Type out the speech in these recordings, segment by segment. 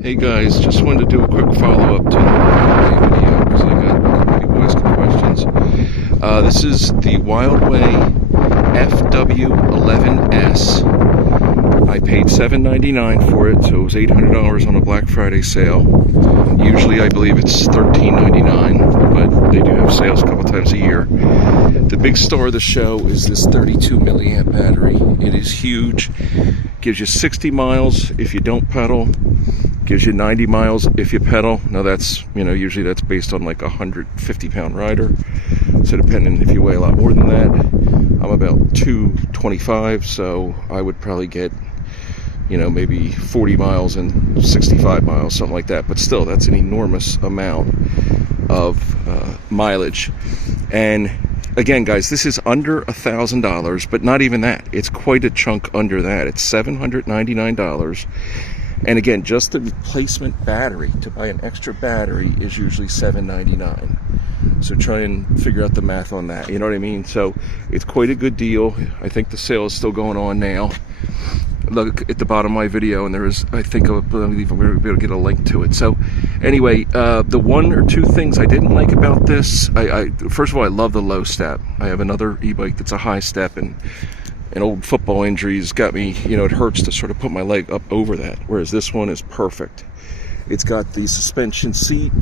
Hey guys, just wanted to do a quick follow-up to the Wildway video because I got a couple people asking questions. This is the Wildway FW11S. I paid $7.99 for it, so it was $800 on a Black Friday sale. Usually I believe it's $13.99, but they do have sales a couple times a year. The big star of the show is this 32 milliamp battery. It is huge. Gives you 60 miles if you don't pedal. Gives you 90 miles if you pedal. Now that's, usually that's based on like a 150-pound rider. So depending if you weigh a lot more than that. I'm about 225, so I would probably get, maybe 40 miles and 65 miles, something like that. But still, that's an enormous amount of mileage. And again, guys, this is under $1,000, but not even that. It's quite a chunk under that. It's $799. And again, just the replacement battery, to buy an extra battery, is usually $799. So try and figure out the math on that. You know what I mean? So it's quite a good deal. I think the sale is still going on now. Look at the bottom of my video, and there is, I think, I believe I'm going to be able to get a link to it. So anyway, the one or two things I didn't like about this, first of all, I love the low step. I have another e-bike that's a high step, and old football injuries got me, it hurts to sort of put my leg up over that, whereas this one is perfect. It's got the suspension seat,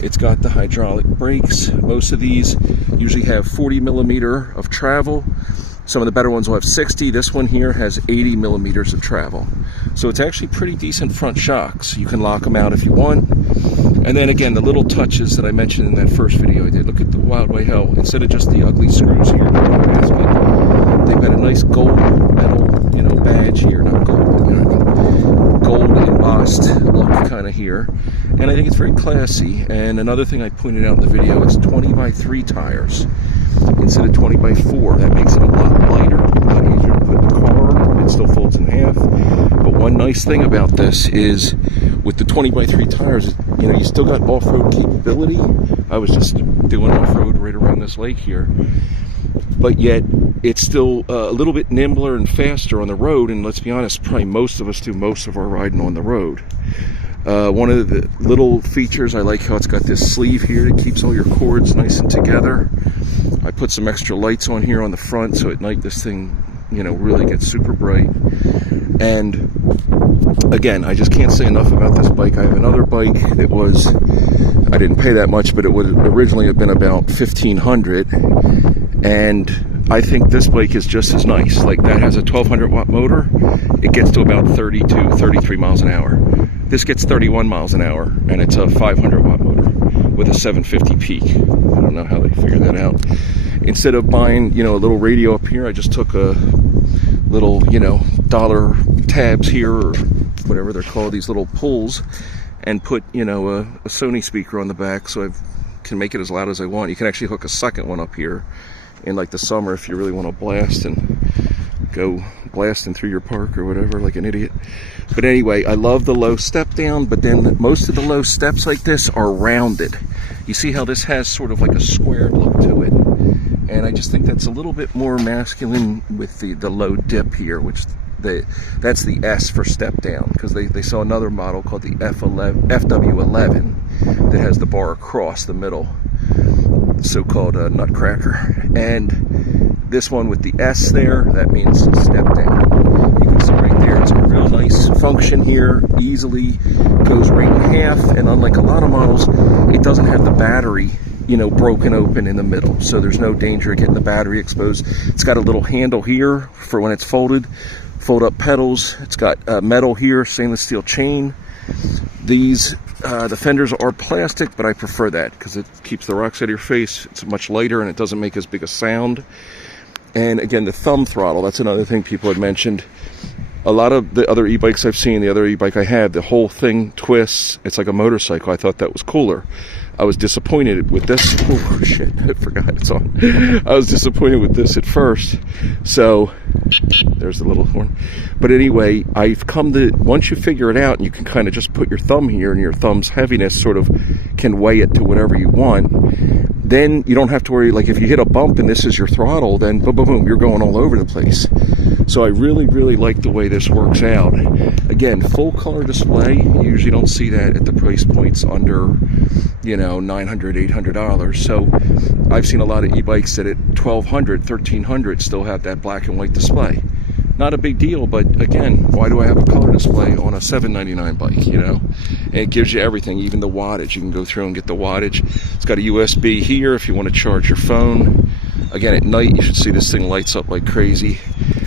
it's got the hydraulic brakes. Most of these usually have 40 millimeter of travel. Some of the better ones will have 60. This one here has 80 millimeters of travel. So it's actually pretty decent front shocks. You can lock them out if you want. And then again, the little touches that I mentioned in that first video I did. Look at the Wildway Hell. Instead of just the ugly screws here, they've got a nice gold metal, badge here. Not gold, gold embossed look kind of here. And I think it's very classy. And another thing I pointed out in the video, it's 20x3 tires instead of 20x4. That makes it a lot lighter, a lot easier to put in the car. It still folds in half. But one nice thing about this is with the 20x3 tires, you still got off-road capability. I was just doing off-road right around this lake here. But yet, it's still a little bit nimbler and faster on the road, and let's be honest, probably most of us do most of our riding on the road. One of the little features, I like how it's got this sleeve here that keeps all your cords nice and together. I put some extra lights on here on the front, so at night this thing, really gets super bright. And again, I just can't say enough about this bike. I have another bike that was, I didn't pay that much, but it would originally have been about $1,500. And I think this bike is just as nice. Like, that has a 1200 watt motor. It gets to about 32, 33 miles an hour. This gets 31 miles an hour, and it's a 500 watt motor with a 750 peak. I don't know how they figured that out. Instead of buying, a little radio up here, I just took a little, dollar tabs here, or whatever they're called, these little pulls, and put, a Sony speaker on the back, so I can make it as loud as I want. You can actually hook a second one up here in like the summer if you really want to blast and go blasting through your park or whatever like an idiot. But anyway, I love the low step down, but then most of the low steps like this are rounded. You see how this has sort of like a squared look to it, and I just think that's a little bit more masculine with the low dip here, which that's the S for step down, because they saw another model called the FW11 that has the bar across the middle, so-called nutcracker. And this one with the S there, that means step down. You can see right there, it's a real nice function here, easily goes right in half, and unlike a lot of models, it doesn't have the battery broken open in the middle, so there's no danger of getting the battery exposed. It's got a little handle here for when it's fold up pedals. It's got metal here, stainless steel chain. These the fenders are plastic, but I prefer that because it keeps the rocks out of your face. It's much lighter and it doesn't make as big a sound. And again, the thumb throttle, that's another thing people had mentioned. A lot of the other e-bikes I've seen, the other e-bike I had, the whole thing twists. It's like a motorcycle. I thought that was cooler. I was disappointed with this. Oh shit, I forgot it's on. I was disappointed with this at first. So there's the little horn. But anyway, I've come to, once you figure it out and you can kind of just put your thumb here, and your thumb's heaviness sort of can weigh it to whatever you want, then you don't have to worry. Like if you hit a bump and this is your throttle, then boom, boom, boom, you're going all over the place. So I really, really like the way this works out. Again, full color display, you usually don't see that at the price points under, you know, $900, $800. So I've seen a lot of e-bikes that at $1,200, $1,300 still have that black and white display. Not a big deal, but again, why do I have a color display on a $799 bike, you know? And it gives you everything, even the wattage. You can go through and get the wattage. It's got a USB here if you want to charge your phone. Again, at night, you should see this thing lights up like crazy.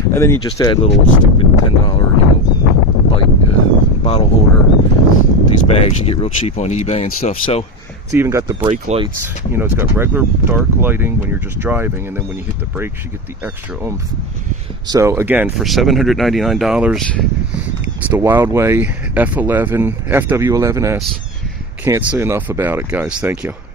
And then you just add little stupid $10, you know, bike bottle holder. These bags you get real cheap on eBay and stuff. So it's even got the brake lights. You know, it's got regular dark lighting when you're just driving, and then when you hit the brakes, you get the extra oomph. So again, for $799, it's the Wildway FW11S. Can't say enough about it, guys. Thank you.